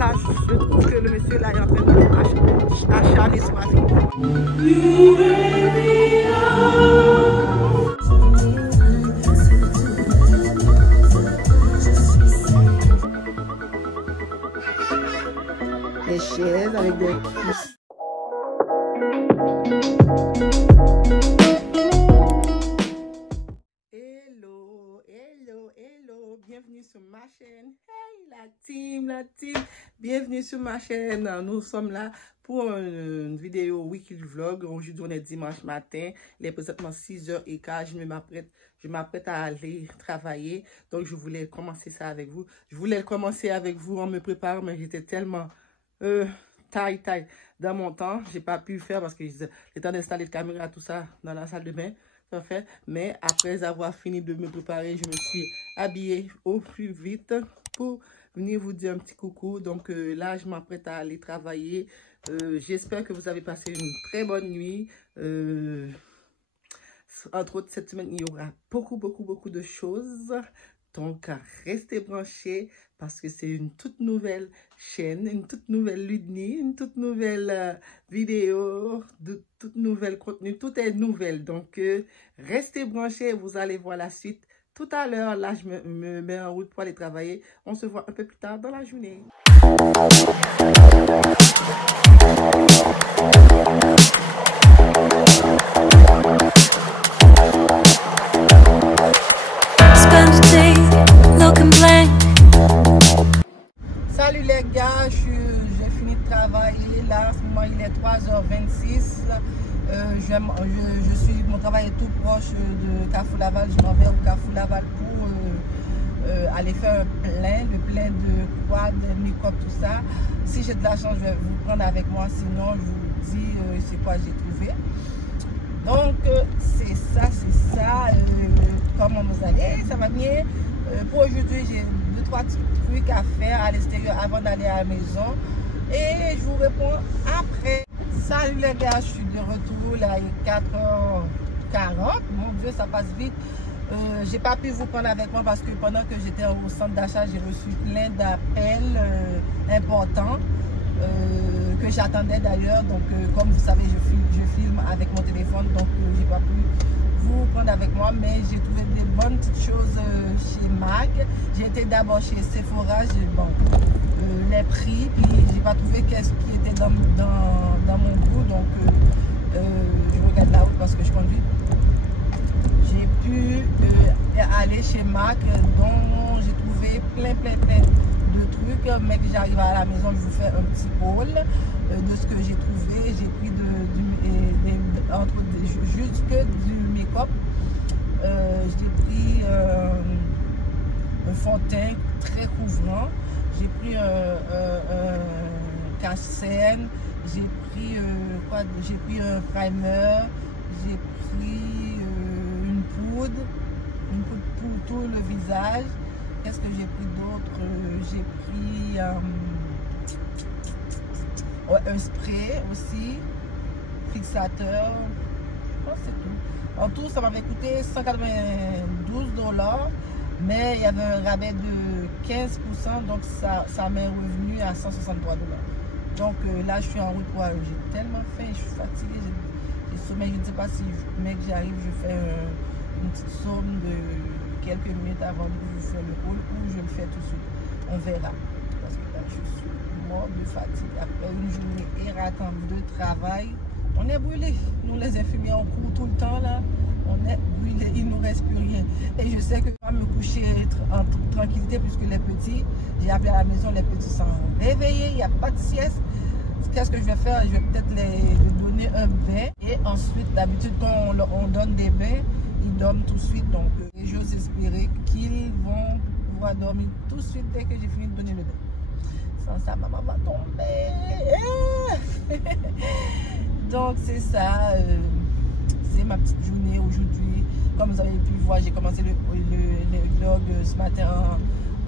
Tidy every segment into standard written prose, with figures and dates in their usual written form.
là, je trouve que le monsieur là est en train d'acharner sur ma fille. Des chaises avec des pouces. Bienvenue sur ma chaîne. Hey la team, bienvenue sur ma chaîne. Nous sommes là pour une vidéo weekly vlog. Aujourd'hui on est dimanche matin, il est présentement 6h15. Je m'apprête à aller travailler, donc je voulais commencer ça avec vous. Je voulais le commencer avec vous en me préparant, mais j'étais tellement taille dans mon temps, j'ai pas pu le faire parce que j'ai le temps d'installer la caméra, tout ça dans la salle de bain. Fait. Mais après avoir fini de me préparer, je me suis habillée au plus vite pour venir vous dire un petit coucou. Donc là, je m'apprête à aller travailler. J'espère que vous avez passé une très bonne nuit. Entre autres, cette semaine, il y aura beaucoup de choses. Donc, restez branchés parce que c'est une toute nouvelle chaîne, une toute nouvelle Ludni, une toute nouvelle vidéo, de toute nouvelle contenu, tout est nouvelle. Donc, restez branchés, vous allez voir la suite tout à l'heure. Là, je me mets en route pour aller travailler. On se voit un peu plus tard dans la journée. Salut les gars, j'ai fini de travailler. Là, en ce moment, il est 3h26. Mon travail est tout proche de Carrefour Laval. Je m'en vais au Carrefour Laval pour aller faire le plein de quad, make-up, tout ça. Si j'ai de la chance, je vais vous prendre avec moi. Sinon, je vous dis c'est quoi j'ai trouvé. Donc, c'est ça. Comment vous allez? Ça va bien? Pour aujourd'hui, j'ai 2-3 trucs à faire à l'extérieur avant d'aller à la maison. Et je vous réponds après. Salut les gars, je suis de retour. Là, il est 4h40. Mon Dieu, ça passe vite. J'ai pas pu vous prendre avec moi parce que pendant que j'étais au centre d'achat, j'ai reçu plein d'appels importants que j'attendais d'ailleurs. Donc, comme vous savez, je filme avec mon téléphone. Donc, j'ai pas pu vous prendre avec moi, mais j'ai trouvé des bonnes petites choses chez MAC. J'ai été d'abord chez Sephora, les prix, puis j'ai pas trouvé qu'est-ce qui était dans mon goût, donc je regarde la route parce que je conduis. J'ai pu aller chez MAC, dont j'ai trouvé plein de trucs, mais que j'arrive à la maison, je vous fais un petit haul de ce que j'ai trouvé. J'ai pris jusque du make-up. J'ai pris un fond de teint très couvrant. J'ai pris un cache-cerne. J'ai pris un primer. J'ai pris une poudre pour tout le visage. Qu'est-ce que j'ai pris d'autre? J'ai pris un spray aussi, fixateur. Je pense que c'est tout. En tout, ça m'avait coûté 192 $, mais il y avait un rabais de 15%, donc ça m'est revenu à 163 $. Donc là, je suis en route pour aller. J'ai tellement faim, je suis fatiguée, j'ai sommeil. Je ne sais pas si, mec, j'arrive, je fais une petite somme de quelques minutes avant que je fasse le haul ou je le fais tout de suite. On verra. Parce que là, je suis mort de fatigue. Après une journée ératante de travail, on est brûlés. Nous, les infirmiers, on court tout le temps là. On est brûlés, il ne nous reste plus rien. Et je sais que je vais me coucher en tranquillité puisque les petits, j'ai appelé à la maison, les petits sont réveillés, il n'y a pas de sieste. Qu'est-ce que je vais faire? Je vais peut-être les donner un bain. Et ensuite, d'habitude, quand on donne des bains, ils dorment tout de suite. Donc, j'ose espérer qu'ils vont pouvoir dormir tout de suite dès que j'ai fini de donner le bain. Sans ça, maman va tomber. Donc, c'est ça. C'est ma petite journée aujourd'hui. Comme vous avez pu voir, j'ai commencé le vlog ce matin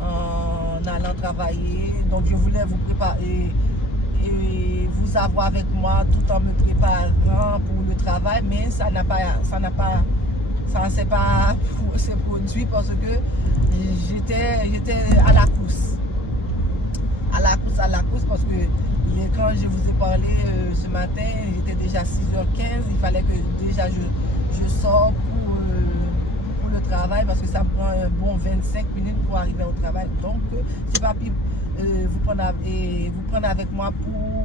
en allant travailler. Donc, je voulais vous préparer et vous avoir avec moi tout en me préparant pour le travail, mais ça s'est pas produit parce que j'étais à la course. à la course, parce que quand je vous ai parlé ce matin, il était déjà 6h15, il fallait que déjà je sors pour le travail, parce que ça me prend un bon 25 minutes pour arriver au travail. Donc, c'est pas pire vous prendre avec moi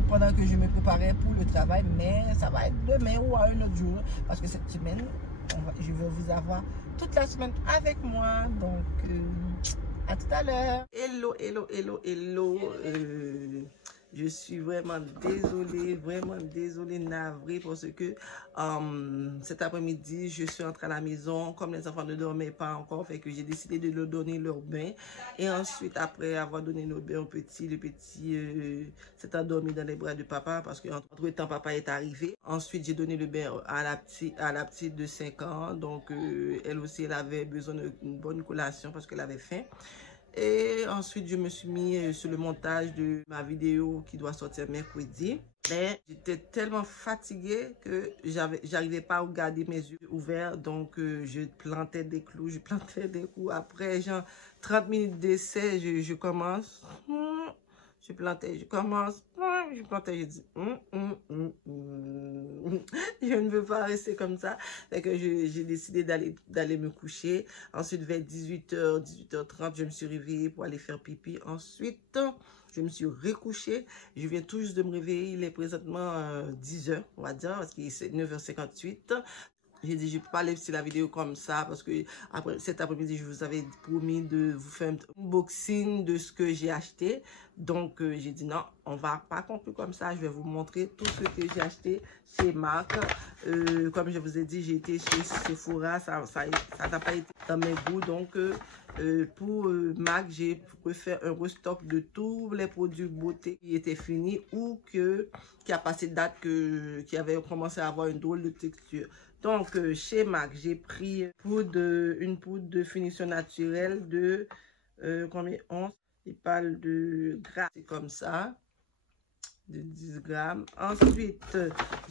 pendant que je me préparais pour le travail, mais ça va être demain ou à un autre jour, parce que cette semaine, je vais vous avoir toute la semaine avec moi. Donc, à tout à l'heure. Hello, hello, hello, hello. Je suis vraiment désolée, navrée, parce que cet après-midi, je suis entrée à la maison, comme les enfants ne dormaient pas encore, fait que j'ai décidé de leur donner leur bain. Et ensuite, après avoir donné leur bain au petit, le petit s'est endormi dans les bras de papa, parce qu'entre temps, papa est arrivé. Ensuite, j'ai donné le bain à la petite de 5 ans, donc elle aussi, elle avait besoin d'une bonne collation parce qu'elle avait faim. Et ensuite, je me suis mis sur le montage de ma vidéo qui doit sortir mercredi. Mais j'étais tellement fatiguée que j'arrivais pas à garder mes yeux ouverts. Donc, je plantais des clous, je plantais des coups. Après, genre 30 minutes d'essai, je commence. Je plantais, je commence. Je plantais, je dis, je ne veux pas rester comme ça. Fait que j'ai décidé d'aller me coucher. Ensuite, vers 18h, 18h30, je me suis réveillée pour aller faire pipi. Ensuite, je me suis recouchée. Je viens tout juste de me réveiller. Il est présentement 10h, on va dire, parce qu'il est 9h58. J'ai dit, je ne peux pas laisser la vidéo comme ça parce que cet après-midi, je vous avais promis de vous faire un unboxing de ce que j'ai acheté. Donc, j'ai dit non, on ne va pas conclure comme ça. Je vais vous montrer tout ce que j'ai acheté chez MAC. Comme je vous ai dit, j'ai été chez Sephora. Ça n'a pas été dans mes goûts. Donc, pour MAC, j'ai refait un restock de tous les produits beauté qui étaient finis ou qui a passé date, qui avait commencé à avoir une drôle de texture. Donc, chez MAC, j'ai pris une poudre de finition naturelle de combien? 11. Il parle de gras, c'est comme ça, de 10 grammes. Ensuite,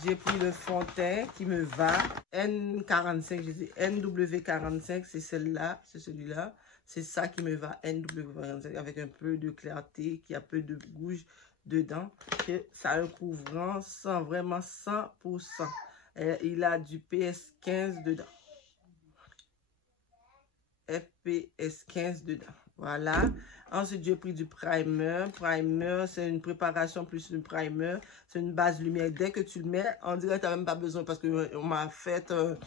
j'ai pris le fond de teint qui me va, N45, j'ai dit NW45, c'est celle-là, c'est celui-là. C'est ça qui me va, NW45, avec un peu de clarté, qui a peu de rouge dedans. Et ça a un couvrant vraiment 100%. Il a du PS15 dedans. FPS15 dedans. Voilà. Ensuite, j'ai pris du primer. Primer, c'est une préparation plus une primer. C'est une base lumière. Dès que tu le mets, on dirait que tu n'as même pas besoin parce qu'on m'a fait un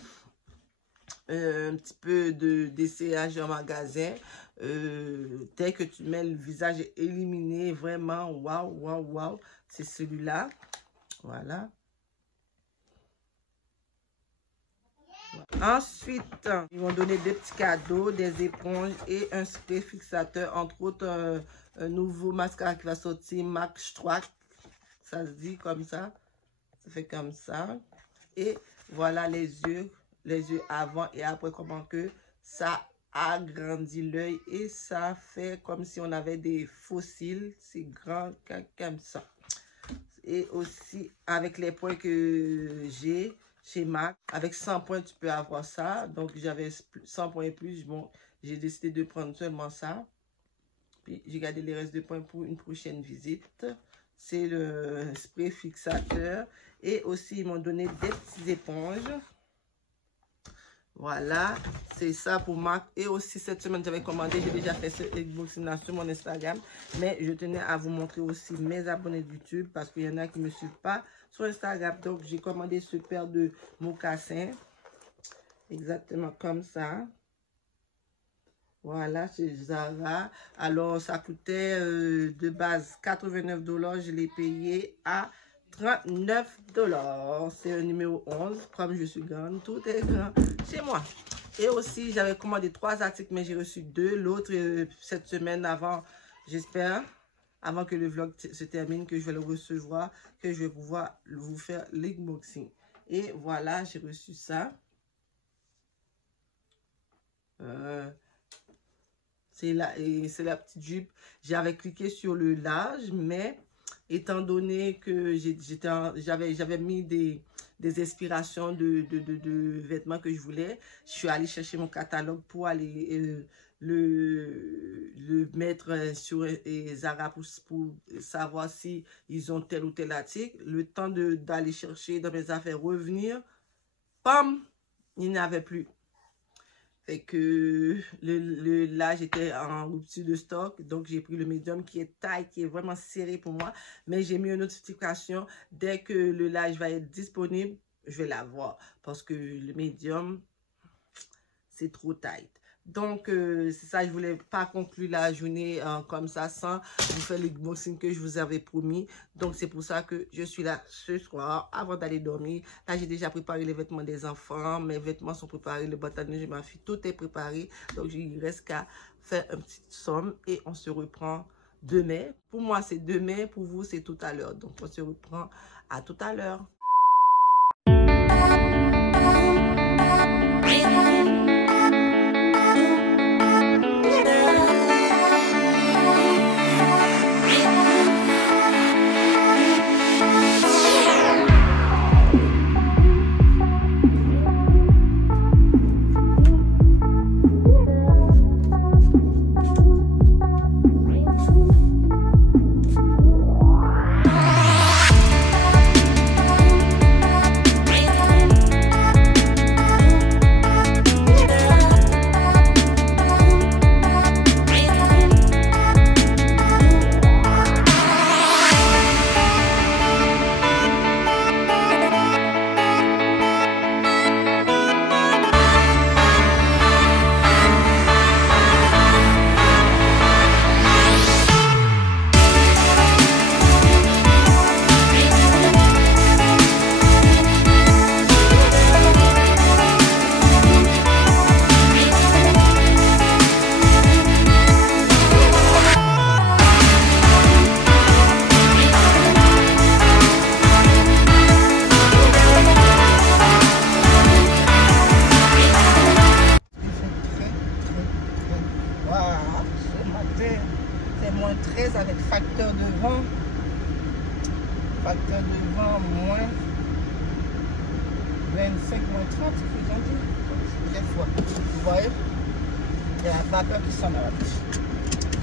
petit peu d'essayage en magasin. Dès que tu mets, le visage est éliminé. Vraiment, waouh, waouh, waouh. C'est celui-là. Voilà. Ensuite, ils m'ont donné des petits cadeaux, des éponges et un spray fixateur. Entre autres, un nouveau mascara qui va sortir, MAC Strack. Ça se dit comme ça. Ça fait comme ça. Et voilà les yeux avant et après, comment que ça agrandit l'œil. Et ça fait comme si on avait des fossiles. C'est grand comme ça. Et aussi, avec les points que j'ai chez MAC, avec 100 points, tu peux avoir ça. Donc, j'avais 100 points et plus. Bon, j'ai décidé de prendre seulement ça. Puis, j'ai gardé les restes de points pour une prochaine visite. C'est le spray fixateur. Et aussi, ils m'ont donné des petites éponges. Voilà, c'est ça pour MAC. Et aussi, cette semaine, j'avais commandé, j'ai déjà fait ce unboxing sur mon Instagram. Mais je tenais à vous montrer aussi mes abonnés de YouTube parce qu'il y en a qui ne me suivent pas sur Instagram. Donc, j'ai commandé ce paire de mocassins. Exactement comme ça. Voilà, c'est Zara. Alors, ça coûtait de base 89 $. Je l'ai payé à 39 $. C'est un numéro 11. Comme je suis grande, tout est grand chez moi. Et aussi, j'avais commandé 3 articles, mais j'ai reçu 2. L'autre, cette semaine avant, j'espère, avant que le vlog se termine, que je vais le recevoir, que je vais pouvoir vous faire l'unboxing. Et voilà, j'ai reçu ça. C'est la petite jupe. J'avais cliqué sur le large, mais étant donné que j'avais mis des des inspirations de vêtements que je voulais. Je suis allée chercher mon catalogue pour aller le mettre sur Zara pour savoir si ils ont tel ou tel article. Le temps d'aller chercher dans mes affaires, revenir, pam, il n'y avait plus. Fait que là, j'étais en rupture de stock. Donc, j'ai pris le médium qui est taille, qui est vraiment serré pour moi. Mais j'ai mis une notification. Dès que le large va être disponible, je vais l'avoir. Parce que le médium, c'est trop tight. Donc, c'est ça, je voulais pas conclure la journée comme ça sans vous faire l'unboxing que je vous avais promis. Donc, c'est pour ça que je suis là ce soir avant d'aller dormir. Là, j'ai déjà préparé les vêtements des enfants. Mes vêtements sont préparés, le bâtonnet de ma fille, tout est préparé. Donc, il reste qu'à faire une petite somme et on se reprend demain. Pour moi, c'est demain. Pour vous, c'est tout à l'heure. Donc, on se reprend à tout à l'heure. C'est moins 13 avec facteur de vent. Facteur de vent moins 25, moins 30, ils ont dit. Des fois. Vous voyez? Il y a la vapeur qui s'en va.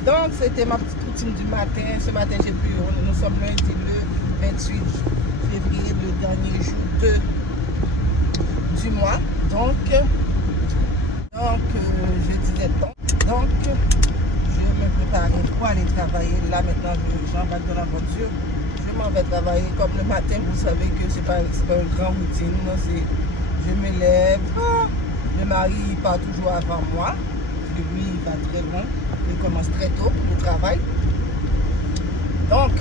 Donc, c'était ma petite routine du matin. Ce matin, nous sommes lundi le 28 février, le dernier jour du mois. Donc je disais donc. Donc, je me préparais pour aller travailler. Là, maintenant, j'embarque dans la voiture. Je m'en vais travailler. Comme le matin, vous savez que c'est pas une grande routine. Je me lève. Le mari, il part toujours avant moi. Lui, il va très loin. Il commence très tôt le travail. Donc,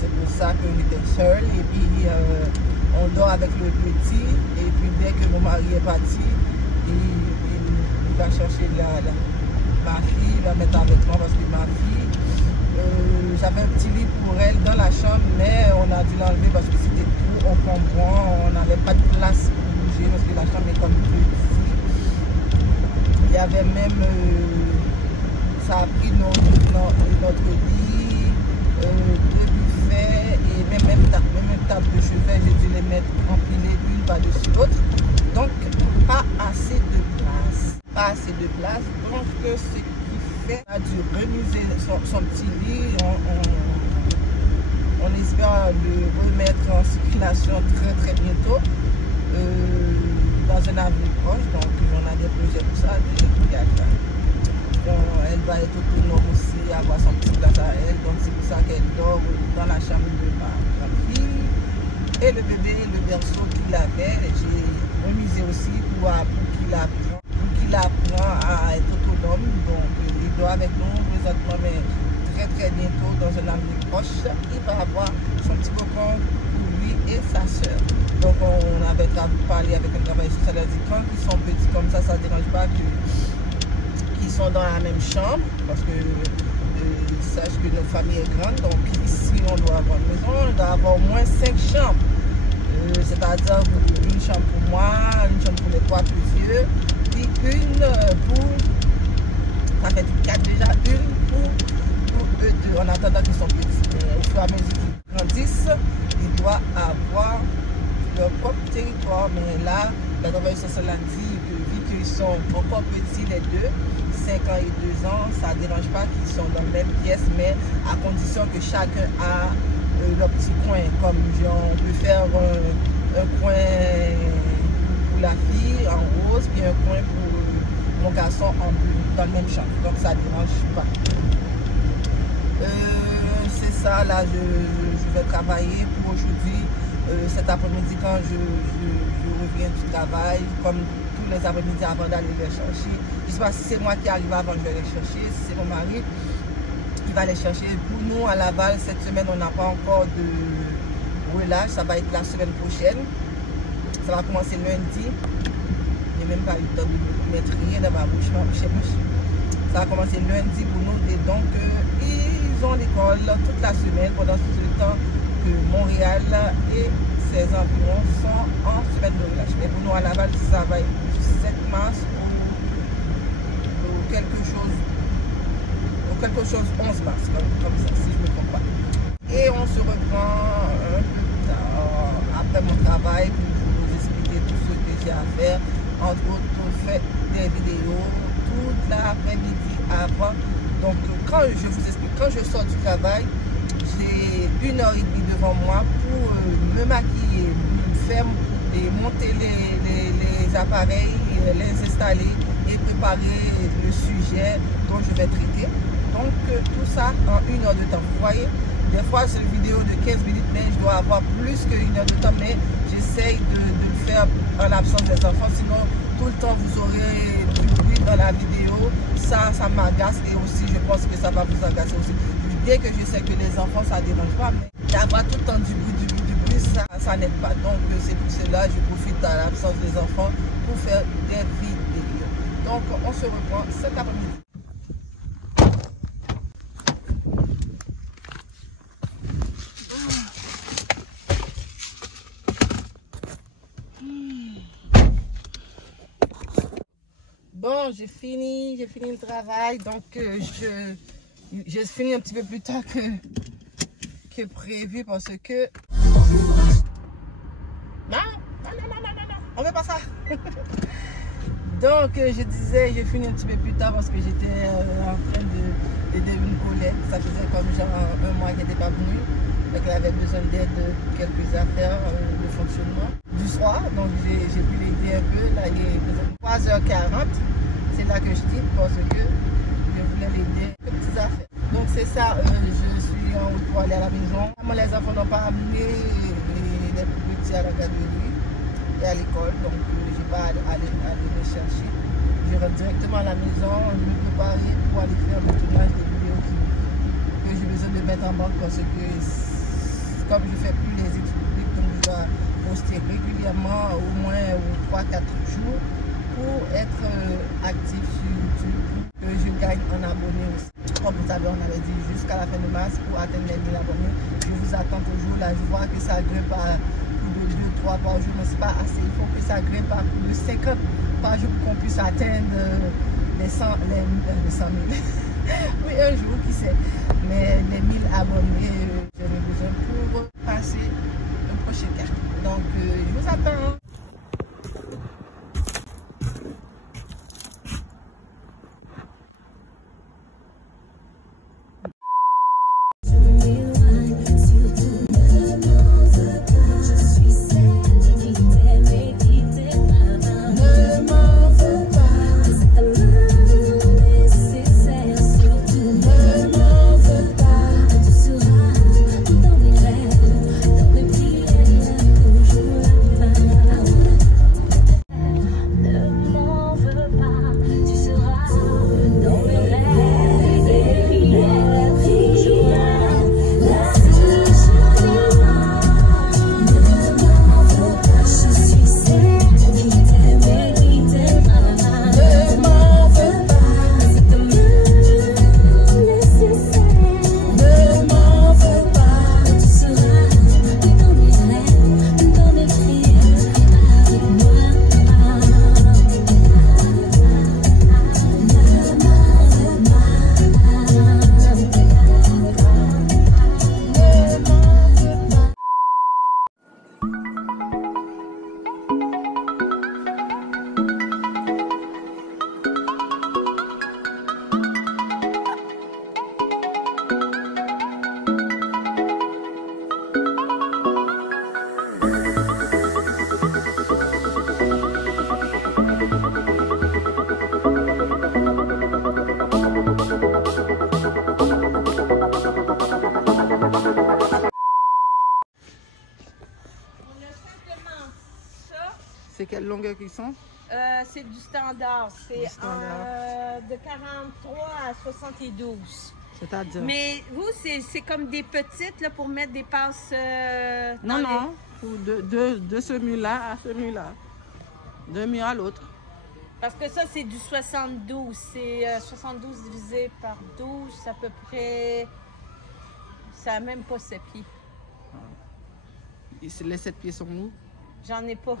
c'est pour ça qu'on était seul. Et puis, on dort avec le petit. Et puis, dès que mon mari est parti, il va chercher ma fille, il va mettre avec moi parce que ma fille, j'avais un petit lit pour elle dans la chambre, mais on a dû l'enlever parce que c'était trop encombrant, on n'avait pas de place pour bouger parce que la chambre est comme petite. Il y avait même, ça a pris notre lit, deux buffets et même une table de chevet, j'ai dû les mettre empilées une par-dessus l'autre. Donc, pas assez de place. Pas assez de place. Donc, ce qui fait, on a dû remiser son petit lit. On espère le remettre en circulation très bientôt dans un avenir proche. Donc, on a des projets pour ça. Elle va être autonome aussi, avoir son petit place à elle. Donc, c'est pour ça qu'elle dort dans la chambre de ma fille. Et le bébé, le berceau qu'il avait, j'ai remisé aussi pour qu'il apprend à être autonome. Donc, il doit avec nous présentement, mais très bientôt, dans un avenir proche, il va avoir son petit cocon pour lui et sa soeur. Donc, on avait parlé avec un travail social, dit quand ils sont petits comme ça ne dérange pas qu'ils sont dans la même chambre, parce que sache que notre famille est grande, donc ici on doit avoir une maison, on doit avoir au moins 5 chambres. C'est-à-dire une chambre pour moi, une chambre pour les 3 plus vieux, puis une pour, ça fait 4 déjà, une pour eux deux, en attendant qu'ils sont petits. Au fur et à mesure qu'ils grandissent, ils doivent avoir leur propre terrain la travailleuse sociale a dit que vu qu'ils sont encore petits les deux, 5 ans et 2 ans, ça ne dérange pas qu'ils sont dans la même pièce, mais à condition que chacun a leur petit coin. Comme on peut faire un coin pour la fille en rose, puis un coin pour mon garçon en bleu, dans le même champ. Donc ça ne dérange pas. C'est ça, là je vais travailler pour aujourd'hui. Cet après-midi quand je reviens du travail, comme tous les après-midi avant d'aller les chercher. Je ne sais pas si c'est moi qui arrive avant, je vais les chercher. Si c'est mon mari, il va les chercher. Pour nous, à Laval, cette semaine, on n'a pas encore de relâche. Ça va être la semaine prochaine. Ça va commencer lundi. Je n'ai même pas eu le temps de mettre rien dans ma bouche. Ça va commencer lundi pour nous. Et donc, ils ont l'école toute la semaine pendant tout le temps que Montréal et ses environs sont en semaine de relâche. Mais pour nous à Laval, ça va être du 7 mars ou quelque chose 11 mars, comme ça, si je ne me trompe pas. Et on se reprend un peu plus tard, après mon travail, pour vous expliquer tout ce que j'ai à faire. Entre autres, on fait des vidéos toute l'après-midi avant. Donc, quand je vous explique, quand je sors du travail, j'ai 1h30 devant moi pour me maquiller, faire et monter les appareils, les installer et préparer le sujet dont je vais traiter. Donc tout ça en 1 heure de temps. Vous voyez, des fois c'est une vidéo de 15 minutes, mais je dois avoir plus que 1 heure de temps, mais j'essaye de le faire en l'absence des enfants, sinon tout le temps vous aurez du bruit dans la vidéo. Ça m'agace et aussi je pense que ça va vous agacer aussi. Dès que je sais que les enfants, ça ne dérange pas, mais d'avoir tout le temps du bruit, ça n'aide pas. Donc c'est pour cela que je profite de l'absence des enfants pour faire des vidéos. Donc on se reprend cet après-midi. Bon, j'ai fini le travail, donc j'ai fini un petit peu plus tard que prévu parce que... Non, on fait pas ça. Donc je disais, j'ai fini un petit peu plus tard parce que j'étais en train d'aider une collègue. Ça faisait comme genre 1 mois qu'elle n'était pas venue. Donc elle avait besoin d'aide de quelques affaires de fonctionnement du soir. Donc j'ai pu l'aider un peu. Là il est 3h40. C'est là que je dis parce que je voulais l'aider les petites affaires. Donc c'est ça, je suis en route pour aller à la maison. Les enfants n'ont pas amené les petits à la garderie et à l'école. Donc je n'ai pas aller les chercher. Je rentre directement à la maison, me préparer pour aller faire le tournage des vidéos que j'ai besoin de mettre en banque parce que comme je ne fais plus les études publiques, donc je dois poster régulièrement au moins 3-4 jours pour être actif sur YouTube, que je gagne en abonnés aussi. Comme vous savez, on avait dit jusqu'à la fin de mars pour atteindre les 1000 abonnés. Je vous attends toujours. Là, je vois que ça grimpe à plus de 2-3 par jour, mais ce n'est pas assez. Il faut que ça grimpe à plus de 50 par jour pour qu'on puisse atteindre les 100 000. Oui, un jour, qui sait. Mais les 1000 abonnés, j'en ai besoin pour passer le prochain cap. Donc, je vous attends. longueurs qui sont? C'est du standard. C'est de 43 à 72. C'est-à-dire? Mais vous, c'est comme des petites là, pour mettre des passes... non. De ce mur-là à ce mur-là. D'un mur à l'autre. Parce que ça, c'est du 72. C'est 72 divisé par 12, c'est à peu près... Ça n'a même pas 7 pieds. Les 7 pieds sont où? J'en ai pas.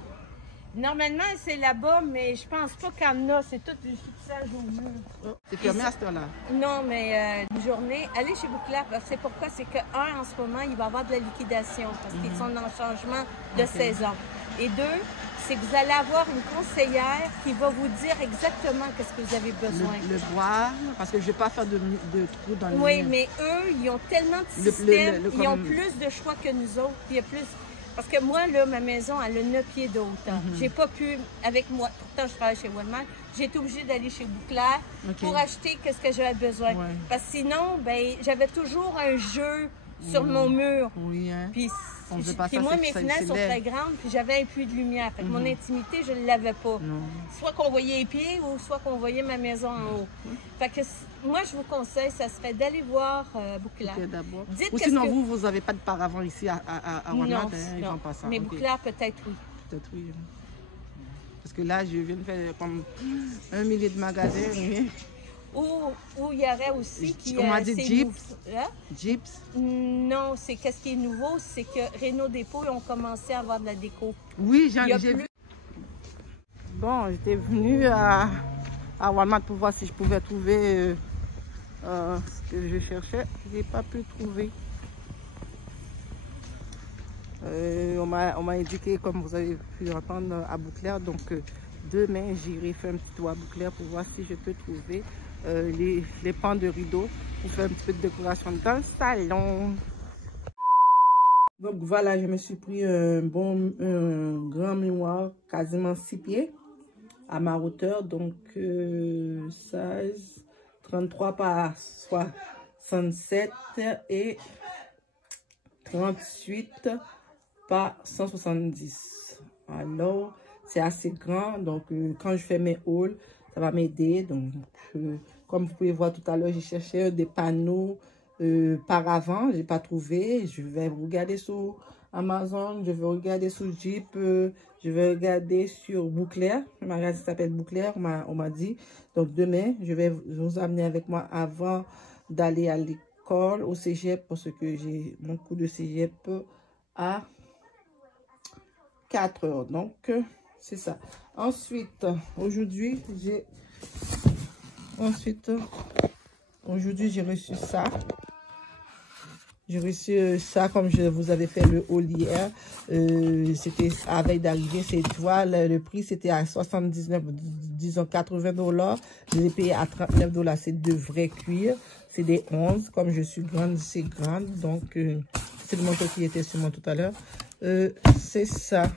Normalement, c'est là-bas, mais je pense pas qu'il y en a. C'est tout du fixage au mur. C'est fermé à cette heure-là? Non, mais une journée, allez chez Bouclair. C'est pourquoi? C'est que, un, en ce moment, il va y avoir de la liquidation parce qu'ils sont dans le changement de saison. Et deux, c'est que vous allez avoir une conseillère qui va vous dire exactement qu'est-ce que vous avez besoin. Le bois, parce que je ne vais pas faire de trous dans le mur. Oui, mais eux, ils ont tellement de systèmes, ils ont plus de choix que nous autres. Il y a plus... Parce que moi, là, ma maison, elle a 9 pieds de hauteur. J'ai pas pu, avec moi, pourtant je travaille chez Walmart, j'ai été obligée d'aller chez Bouclair pour acheter qu'est-ce que j'avais besoin. Ouais. Parce que sinon, ben, j'avais toujours un jeu sur mon mur. Oui, hein. Puis moi, mes fenêtres sont très grandes, puis j'avais un puits de lumière. Fait que mon intimité, je ne l'avais pas. Non. Soit qu'on voyait les pieds ou soit qu'on voyait ma maison en haut. Fait que moi, je vous conseille, ça serait d'aller voir Bouclair. D'abord. Ou sinon, vous n'avez pas de paravent ici à Walmart? Non, mais Bouclair, peut-être oui. Peut-être oui. Parce que là, je viens de faire comme 1 millier de magasins. Oui. Ou il y aurait aussi qui... On m'a dit Jeeps. Jeeps? Non, c'est qu'est-ce qui est nouveau, c'est que Renault Dépôt, ils ont commencé à avoir de la déco. Oui, j'ai vu. Bon, j'étais venue à Walmart pour voir si je pouvais trouver ce que je cherchais. Je n'ai pas pu trouver. On m'a indiqué, comme vous avez pu entendre, à Bouclair. Donc, demain, j'irai faire un petit tour à Bouclair pour voir si je peux trouver les pans de rideaux pour faire un petit peu de décoration dans le salon. Donc voilà, je me suis pris un grand miroir, quasiment 6 pieds à ma hauteur. Donc 16, 33 par 67 et 38 par 170. Alors, c'est assez grand. Donc, quand je fais mes hauls, ça va m'aider. Donc, comme vous pouvez voir tout à l'heure, j'ai cherché des panneaux paravent. Je n'ai pas trouvé. Je vais regarder sur Amazon. Je vais regarder sur Jeep. Je vais regarder sur Bouclair. Le magasin s'appelle Bouclair, on m'a dit. Donc, demain, je vais vous amener avec moi avant d'aller à l'école, au cégep, parce que j'ai mon cours de cégep à 4 heures. Donc, c'est ça. Ensuite, aujourd'hui, j'ai reçu ça. J'ai reçu ça comme je vous avais fait le haul hier. C'était à veille d'arriver. Tu vois, le prix, c'était à 79, disons 80 $. Je l'ai payé à 39 $. C'est de vrai cuir. C'est des 11. Comme je suis grande, c'est grande. Donc, c'est le montant qui était sur moi tout à l'heure. C'est ça.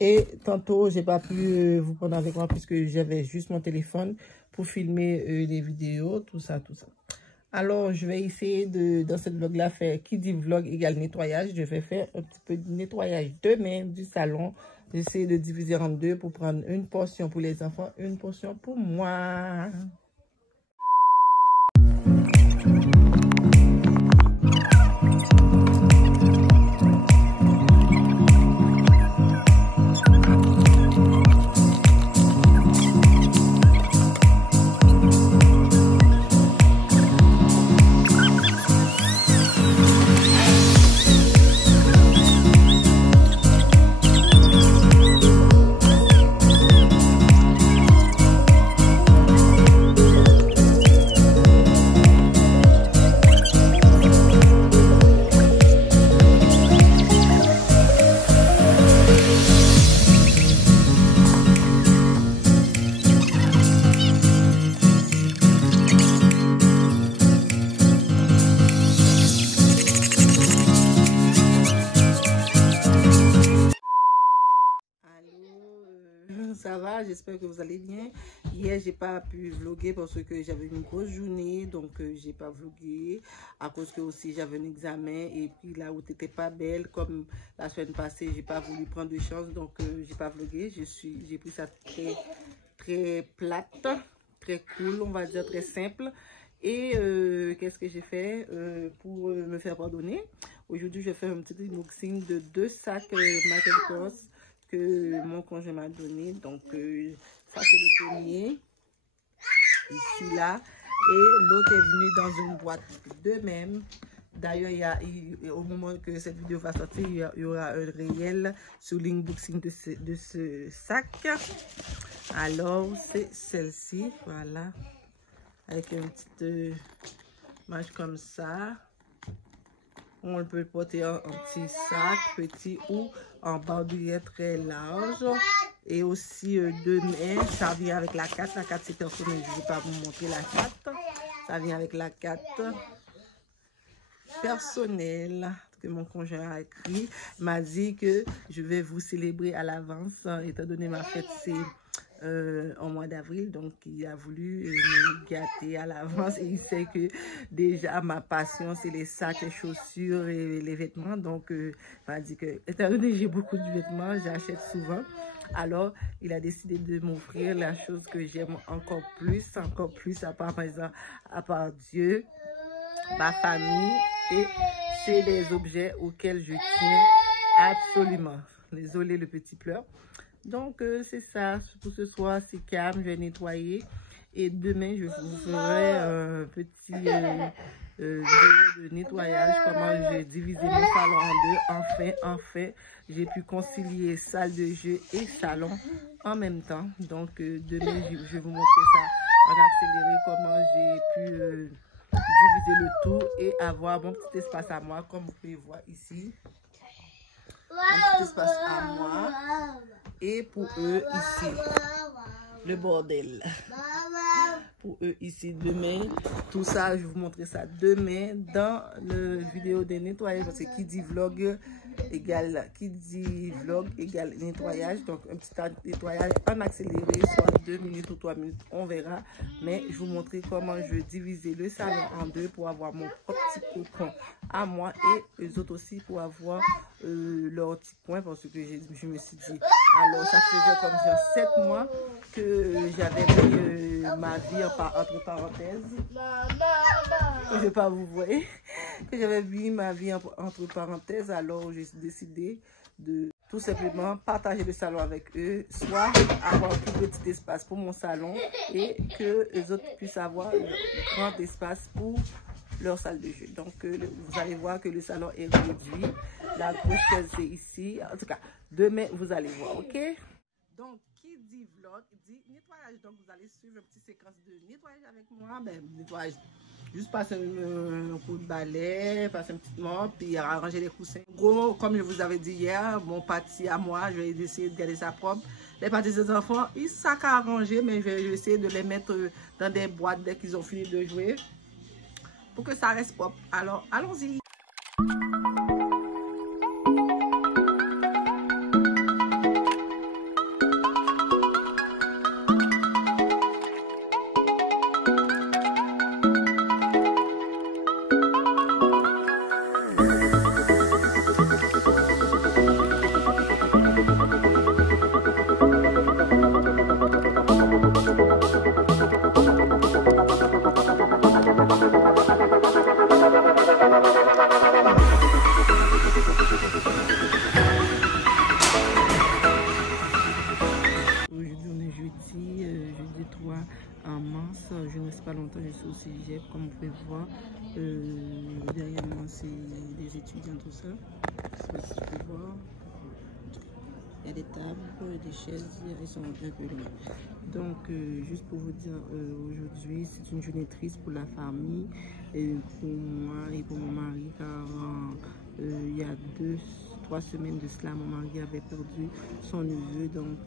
Et tantôt, j'ai pas pu vous prendre avec moi puisque j'avais juste mon téléphone pour filmer les vidéos, tout ça. Alors, je vais essayer dans cette vlog-là, faire qui dit vlog égale nettoyage. Je vais faire un petit peu de nettoyage demain du salon. J'essaie de diviser en deux pour prendre une portion pour les enfants, une portion pour moi. ça? J'espère que vous allez bien. Hier, j'ai pas pu vlogger parce que j'avais une grosse journée, donc j'ai pas vlogué à cause que aussi j'avais un examen et puis la route était pas belle. Comme la semaine passée, j'ai pas voulu prendre de chance, donc j'ai pas vlogué. J'ai pris ça très plate, très cool, on va dire très simple. Et qu'est-ce que j'ai fait pour me faire pardonner? Aujourd'hui, je vais faire un petit unboxing de 2 sacs Michael Kors que mon conjoint m'a donné. Donc, ça c'est le premier, ici, là. Et l'autre est venu dans une boîte de même. D'ailleurs, au moment que cette vidéo va sortir, il y aura un réel sur l'unboxing de ce sac. Alors, c'est celle-ci, voilà. Avec une petite manche comme ça. On peut porter en petit sac, petit ou en bandoulière très large. Et aussi 2 mains. Ça vient avec la carte. La carte c'est personnel. Je ne vais pas vous montrer la carte. Ça vient avec la carte personnelle que mon conjoint a écrit. Il m'a dit que je vais vous célébrer à l'avance. Étant donné ma fête, c'est au mois d'avril, donc il a voulu me gâter à l'avance et il sait que déjà ma passion c'est les sacs, les chaussures et les vêtements. Donc il m'a dit que étant donné que j'ai beaucoup de vêtements, j'achète souvent, alors il a décidé de m'offrir la chose que j'aime encore plus à part Dieu, ma famille, et c'est les objets auxquels je tiens absolument. Désolé le petit pleur. Donc, c'est ça. Pour ce soir, c'est calme. Je vais nettoyer. Et demain, je vous ferai un petit vidéo de nettoyage. Comment j'ai divisé mon salon en 2. Enfin, j'ai pu concilier salle de jeu et salon en même temps. Donc, demain, je vais vous montrer ça en accéléré. Comment j'ai pu diviser le tout et avoir mon petit espace à moi. Comme vous pouvez voir ici. Un petit espace à moi. Et pour eux ici, le bordel. Pour eux ici, demain, tout ça, je vais vous montrer ça demain dans le vidéo de nettoyage. Parce que qui dit vlog égale nettoyage. Donc un petit nettoyage en accéléré, soit 2 minutes ou 3 minutes, on verra. Mais je vais vous montrer comment je vais diviser le salon en 2 pour avoir mon propre petit cocon à moi et eux autres aussi pour avoir leur petit coin, parce que je me suis dit, alors ça faisait comme genre 7 mois que j'avais mis ma vie entre parenthèses. Je ne vais pas vous voir que j'avais mis ma vie entre parenthèses, alors j'ai décidé de tout simplement partager le salon avec eux, soit avoir un tout petit espace pour mon salon et que les autres puissent avoir un grand espace pour leur salle de jeu. Donc vous allez voir que le salon est réduit. La grosse chaise c'est ici. En tout cas, demain vous allez voir, ok? Donc qui dit vlog dit nettoyage. Donc vous allez suivre une petite séquence de nettoyage avec moi. Ben nettoyage, juste passer un coup de balai, passer un petit mop, puis arranger les coussins. Gros, comme je vous avais dit hier, mon pâtis à moi, je vais essayer de garder ça propre. Les pâtis des enfants, ils sac à arranger, mais je vais essayer de les mettre dans des boîtes dès qu'ils ont fini de jouer, pour que ça reste propre. Alors, allons-y. Jeudi 3 en mars, je ne reste pas longtemps, je suis au cégep, comme vous pouvez voir. Derrière moi, c'est des étudiants, tout ça. Je sais pas si tu peux voir. Il y a des tables, des chaises, elles sont un peu loin. Donc, juste pour vous dire, aujourd'hui, c'est une journée triste pour la famille, pour moi et pour mon mari, car il y a 3 semaines de cela, mon mari avait perdu son neveu. Donc,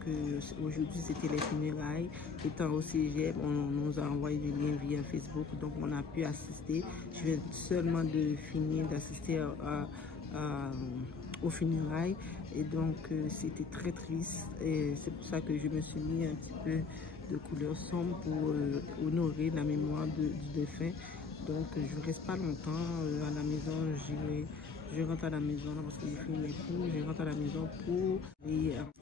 aujourd'hui, c'était les funérailles. Étant au cégep, on nous a envoyé des liens via Facebook, donc on a pu assister. Je viens seulement de finir d'assister aux funérailles. Et donc, c'était très triste. Et c'est pour ça que je me suis mis un petit peu de couleur sombre pour honorer la mémoire du défunt. Donc, je ne reste pas longtemps à la maison. Je rentre à la maison là, parce que j'ai fini mes cours. Je rentre à la maison pour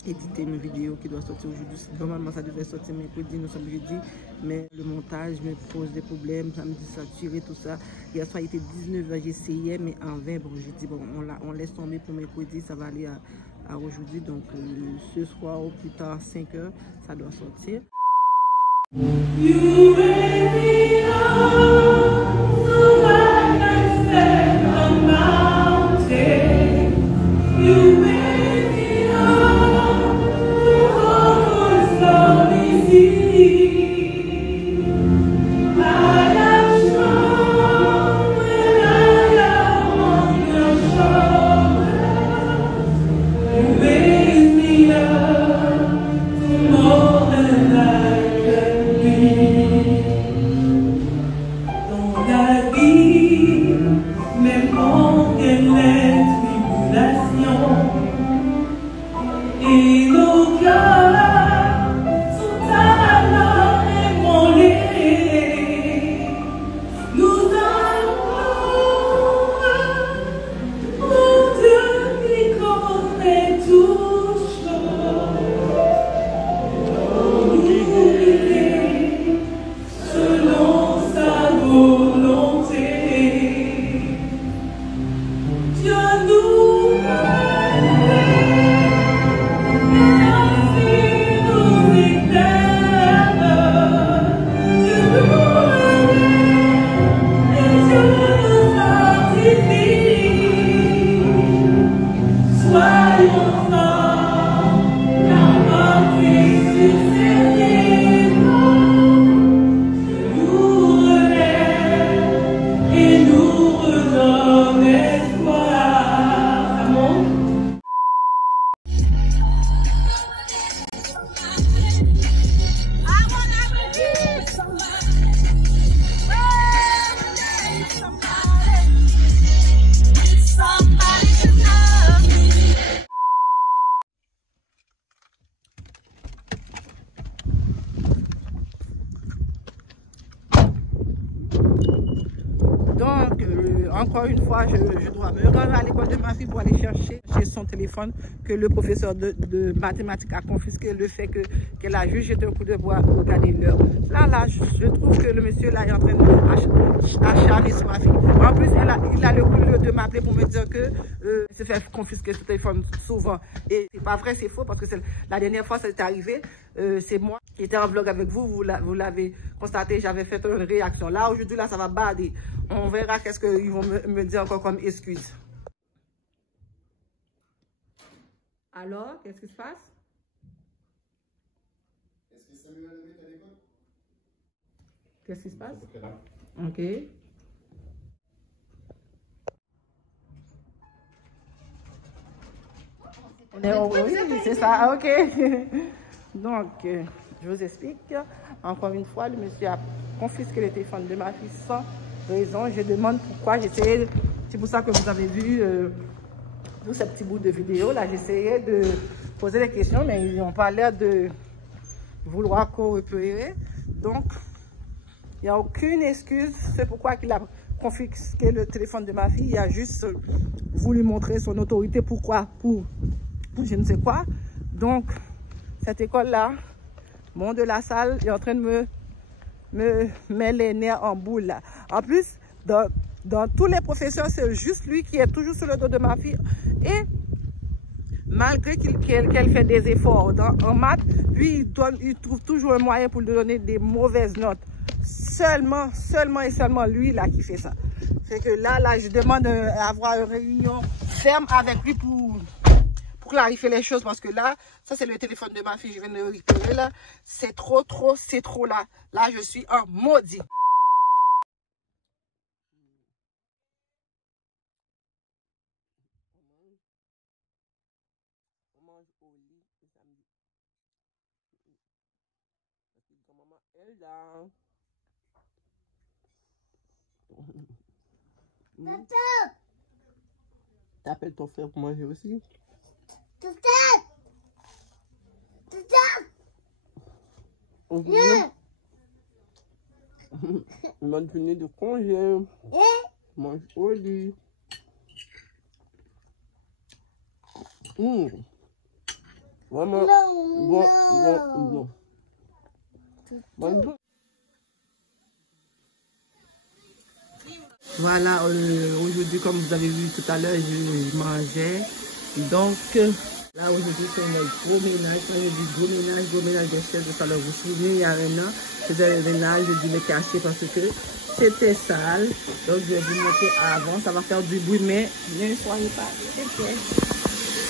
éditer mes vidéos qui doivent sortir aujourd'hui. Normalement, ça devait sortir mercredi, nous sommes jeudi. Mais le montage me pose des problèmes. Ça me dit saturé, tout ça. Hier soir, il était 19h, j'essayais, mais en 20, bon, j'ai dit, bon, on laisse tomber pour mercredi. Ça va aller à aujourd'hui. Donc, ce soir, au plus tard, 5h, ça doit sortir. You made me up, so I can stand on mountain. You made me up, to slowly see. I am strong when I am on your shoulder. You raise me up to more than I. Dans la vie, même en les tribulations, et nos cœurs sont alors ébranlés. Nous allons au Dieu qui connaît toutes choses. Donc, encore une fois, je dois me rendre à l'école de ma fille pour aller chercher son téléphone que le professeur de mathématiques a confisqué, le fait qu'elle a juste jeté un coup de bois pour regarder l'heure. Là, je trouve que le monsieur là est en train d'acharner sur ma fille. En plus, il a le coup de m'appeler pour me dire que se fait confisquer ce téléphone souvent. Et c'est pas vrai, c'est faux, parce que la dernière fois ça est arrivé, c'est moi qui étais en vlog avec vous, vous l'avez constaté, j'avais fait une réaction. Là, aujourd'hui, là, ça va bader. On verra qu'est-ce qu'ils vont me dire encore comme excuse. Alors, qu'est-ce qui se passe? Est-ce que Samuel est à l'école? Qu'est-ce qui se passe? Ok. Oui, c'est ça, ok. Donc, je vous explique. Encore une fois, le monsieur a confisqué le téléphone de ma fille sans raison. Je demande pourquoi. J'essayais, c'est pour ça que vous avez vu tous ces petits bouts de vidéo. Là, j'essayais de poser des questions, mais ils n'ont pas l'air de vouloir coopérer. Donc, il n'y a aucune excuse. C'est pourquoi il a confisqué le téléphone de ma fille. Il a juste voulu montrer son autorité. Pourquoi? Pour je ne sais quoi. Donc, cette école-là, mon de la salle est en train de me mettre les nerfs en boule. Là. En plus, dans tous les professeurs, c'est juste lui qui est toujours sur le dos de ma fille. Et malgré qu'elle fait des efforts en maths, lui, il trouve toujours un moyen pour lui donner des mauvaises notes. Seulement et seulement lui là qui fait ça. C'est que là, je demande d'avoir une réunion ferme avec lui pour clarifier les choses, parce que là, ça c'est le téléphone de ma fille, je viens de le récupérer là. C'est trop là. Là, je suis en maudit. On mange au lit le samedi. Parce que grand-maman est là. T'appelles ton frère pour manger aussi? Bonne journée de congé. Mange au lit. Vraiment bon. Bonne. Voilà, aujourd'hui, comme vous avez vu tout à l'heure, je mangeais. Donc, là, aujourd'hui, c'est notre gros ménage. Quand je dis gros ménage des chaises de salon. Vous vous souvenez, il y a un an, je faisais le ménage, je dû le cacher parce que c'était sale. Donc, je vais vous montrer avant. Ça va faire du bruit, mais ne soyez pas inquiets.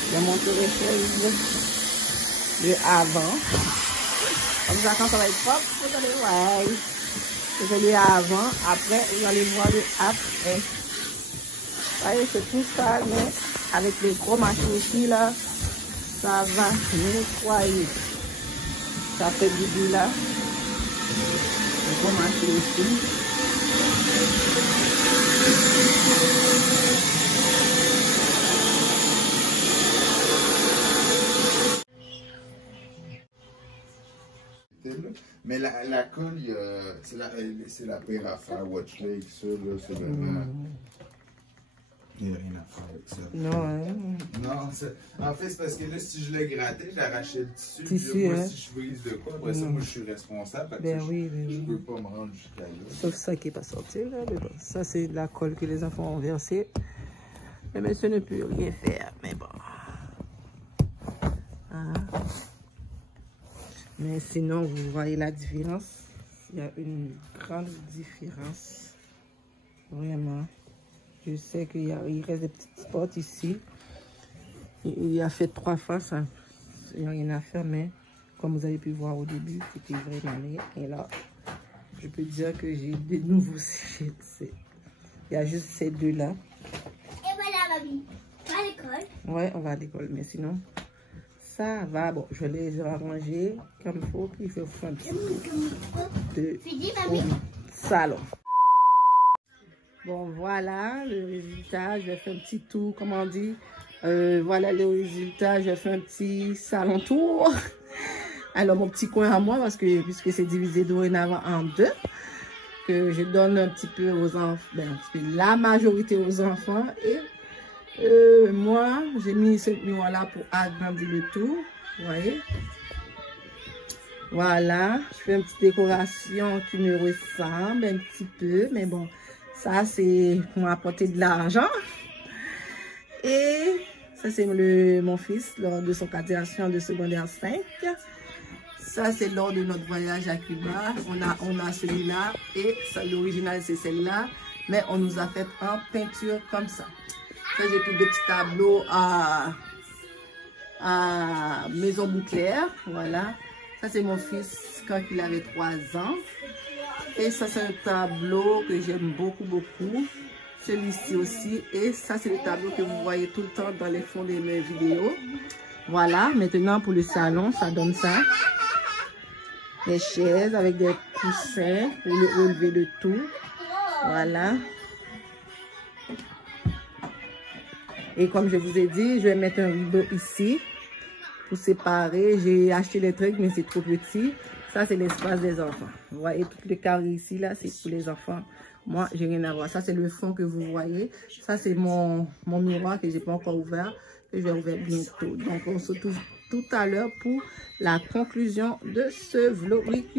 Je vais montrer les chaises de avant. Comme ça, quand ça va être propre, vous allez voir. Vous allez avant, après, vous allez voir le après. Vous voyez, c'est tout ça, mais avec les gros machins aussi, là, ça va nettoyer. Ça fait du bruit, là. Les gros machins aussi. Mais la colle, c'est la pire affaire. Watchlake, ça, là, c'est vraiment. Il n'y a rien à faire avec ça. Non, hein? Non, en fait, c'est parce que là, si je le grattais, j'arrachais le tissu. Tissu, là, moi, hein? si je brise de quoi, après ça, moi, je suis responsable. Parce que je peux pas me rendre jusqu'à là. Sauf ça qui n'est pas sorti, là. Mais bon, ça, c'est de la colle que les enfants ont versée. Le monsieur ne peut rien faire, mais bon. Ah. Mais sinon, vous voyez la différence. Il y a une grande différence. Vraiment. Je sais qu'il reste des petits spots ici. Il a fait 3 fois, ça. Il n'y a rien à faire, mais comme vous avez pu voir au début, c'était vraiment laid. Et là, je peux dire que j'ai de nouveaux shades. Il y a juste ces deux-là. Et voilà, mamie. On va à l'école. Ouais, on va à l'école, mais sinon... Ça va, bon, je vais les arranger comme il faut, puis je vais faire un petit peu de salon. Bon, voilà le résultat. Je vais faire un petit tour, comme on dit. Voilà le résultat. Je vais faire un petit salon tour. Alors, mon petit coin à moi, parce que puisque c'est divisé dorénavant en 2, que je donne un petit peu aux enfants, ben, un petit peu la majorité aux enfants et moi, j'ai mis ce miroir-là pour agrandir le tout. Vous voyez? Voilà. Je fais une petite décoration qui me ressemble un petit peu. Mais bon, ça, c'est pour apporter de l'argent. Et ça, c'est mon fils lors de son graduation de secondaire 5. Ça, c'est lors de notre voyage à Cuba. On a celui-là. Et l'original, c'est celle-là. Mais on nous a fait en peinture comme ça. Ça, j'ai pris 2 petits tableaux à Maison Bouclair. Voilà. Ça, c'est mon fils quand il avait 3 ans. Et ça, c'est un tableau que j'aime beaucoup, beaucoup. Celui-ci aussi. Et ça, c'est le tableau que vous voyez tout le temps dans les fonds de mes vidéos. Voilà. Maintenant, pour le salon, ça donne ça. Des chaises avec des coussins pour le relever le tout. Voilà. Et comme je vous ai dit, je vais mettre un rideau ici pour séparer. J'ai acheté les trucs, mais c'est trop petit. Ça, c'est l'espace des enfants. Vous voyez, tout le carré ici, là, c'est pour les enfants. Moi, j'ai rien à voir. Ça, c'est le fond que vous voyez. Ça, c'est mon miroir que j'ai pas encore ouvert, que je vais ouvrir bientôt. Donc, on se retrouve tout à l'heure pour la conclusion de ce vlog. Ceci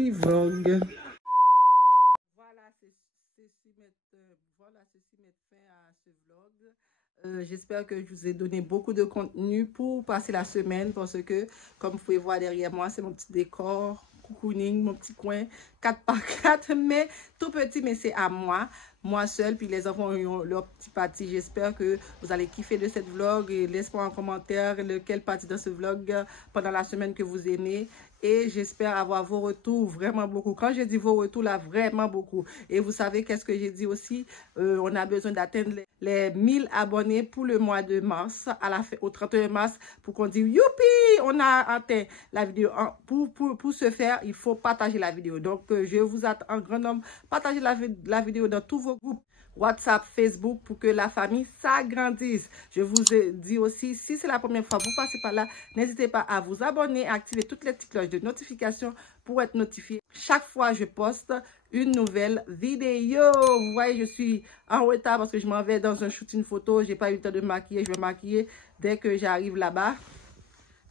met fin à ce vlog. J'espère que je vous ai donné beaucoup de contenu pour passer la semaine parce que, comme vous pouvez voir derrière moi, c'est mon petit décor, cocooning, mon petit coin 4x4, mais tout petit, mais c'est à moi seule, puis les enfants ont leur petit parti. J'espère que vous allez kiffer de cette vlog et laissez-moi en commentaire lequel partie de ce vlog pendant la semaine que vous aimez. Et j'espère avoir vos retours vraiment beaucoup. Quand je dis vos retours, là, vraiment beaucoup. Et vous savez qu'est-ce que j'ai dit aussi? On a besoin d'atteindre les 1000 abonnés pour le mois de mars, au 31 mars, pour qu'on dise, youpi, on a atteint la vidéo. Pour ce faire, il faut partager la vidéo. Donc, je vous attends en grand nombre. Partagez la vidéo dans tous vos groupes WhatsApp, Facebook pour que la famille s'agrandisse. Je vous ai dit aussi, si c'est la première fois que vous passez par là, n'hésitez pas à vous abonner, à activer toutes les petites cloches de notification pour être notifié chaque fois que je poste une nouvelle vidéo. Vous voyez, je suis en retard parce que je m'en vais dans un shooting photo. J'ai pas eu le temps de me maquiller. Je vais maquiller dès que j'arrive là-bas.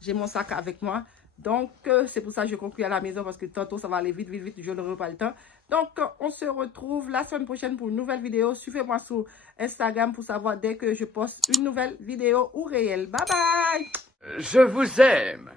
J'ai mon sac avec moi. Donc, c'est pour ça que je conclue à la maison parce que tantôt, ça va aller vite, vite, vite. Je n'aurai pas le temps. Donc, on se retrouve la semaine prochaine pour une nouvelle vidéo. Suivez-moi sur Instagram pour savoir dès que je poste une nouvelle vidéo ou réelle. Bye bye! Je vous aime!